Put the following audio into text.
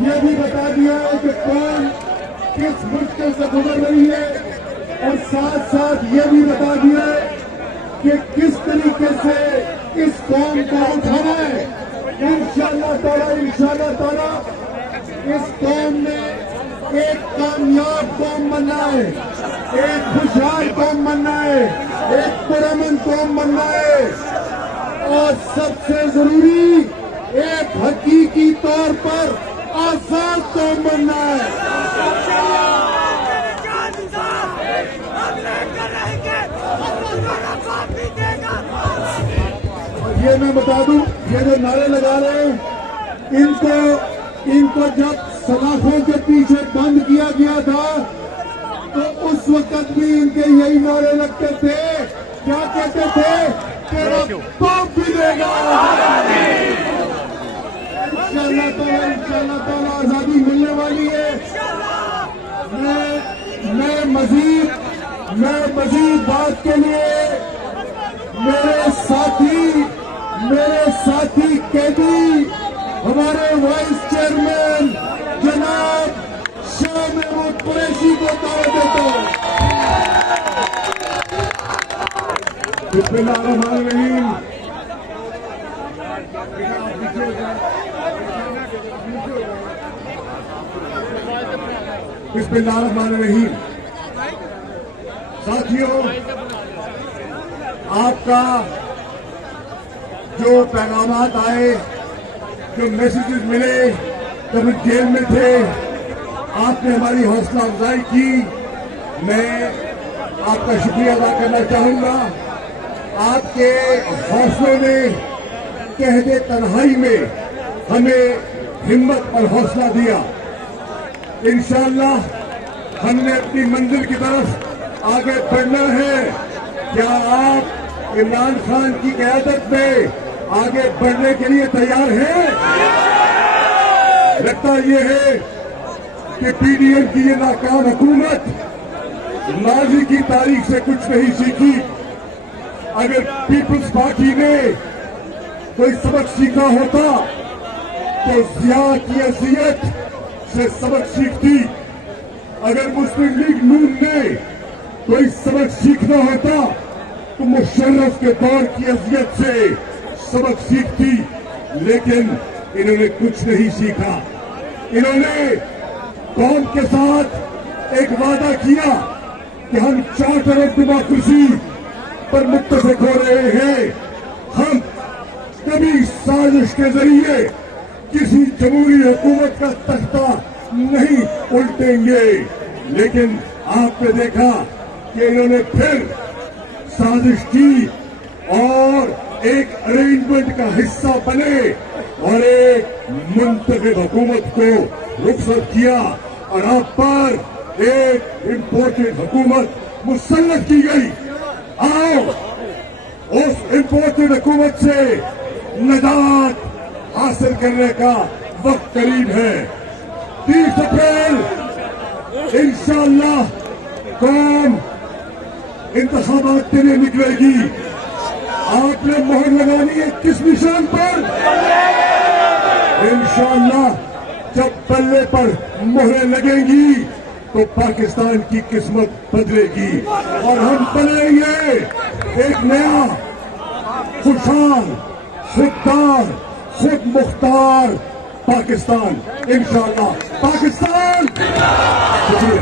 یہ بھی بتا دیا ہے کہ کون کس مشکل سے گزر رہی ہے، اور ساتھ ساتھ یہ بھی بتا دیا ہے کہ کس طریقے سے اس قوم کو اٹھانا ہے۔ انشاءاللہ تعالیٰ اس قوم نے ایک کامیاب قوم بننا ہے، ایک خوشحال قوم بننا ہے، ایک پرامن قوم بننا ہے، اور سب سے ضروری ایک حقیقی طور پر آزاد قوم بننا ہے۔ یہ میں بتا دوں، یہ جو نعرے لگا رہے ہیں ان کو جب سلاخوں کے پیچھے بند کیا گیا تھا تو اس وقت بھی ان کے یہی نعرے لگتے تھے، کیا کہتے تھے؟ تیرا باپ بھی دے گا۔ انشاءاللہ تعالیٰ آزادی ملنے والی ہے۔ میں مزید بات کے لیے میرے ساتھی قیدی ہمارے وائس چیئرمین جناب شاہ محمود قریشی کو دعوت دیتا ہوں۔ بسم اللہ الرحمن الرحیم۔ بسم اللہ الرحمن الرحیم۔ ساتھیوں، آپ کا جو پیغامات آئے، جو میسیجز ملے جب جیل میں تھے، آپ نے ہماری حوصلہ افزائی کی، میں آپ کا شکریہ ادا کرنا چاہوں گا۔ آپ کے حوصلوں نے قحط تنہائی میں ہمیں ہمت اور حوصلہ دیا۔ انشاءاللہ ہم نے اپنی منزل کی طرف آگے بڑھنا ہے۔ کیا آپ عمران خان کی قیادت میں آگے بڑھنے کے لیے تیار ہیں؟ لگتا یہ ہے کہ پی ڈی ایم کی یہ ناکام حکومت ماضی کی تاریخ سے کچھ نہیں سیکھی۔ اگر پیپلز پارٹی نے کوئی سبق سیکھا ہوتا تو ضیاء کی اذیت سے سبق سیکھتی۔ اگر مسلم لیگ نون نے کوئی سبق سیکھنا ہوتا تو مشرف کے دور کی اذیت سے سبق سیکھتی، لیکن انہوں نے کچھ نہیں سیکھا۔ انہوں نے قوم کے ساتھ ایک وعدہ کیا کہ ہم چارٹر آف ڈیموکریسی پر متفق ہو رہے ہیں، ہم کبھی سازش کے ذریعے کسی جمہوری حکومت کا تختہ نہیں الٹیں گے۔ لیکن آپ نے دیکھا کہ انہوں نے پھر سازش کی اور ایک ارینجمنٹ کا حصہ بنے اور ایک منتخب حکومت کو رخصت کیا، اور آپ پر ایک امپورٹڈ حکومت مسلط کی گئی۔ آؤ اس امپورٹڈ حکومت سے نجات حاصل کرنے کا وقت قریب ہے۔ 30 اپریل انشاءاللہ قوم انتخابات دینے نکلے گی۔ آپ نے مہر لگانی ہے کس نشان پر؟ انشاءاللہ جب بلے پر مہریں لگیں گی تو پاکستان کی قسمت بدلے گی، اور ہم بنائیں گے ایک نیا خوشحال، خوددار، خود مختار پاکستان۔ انشاءاللہ پاکستان۔ شکریہ۔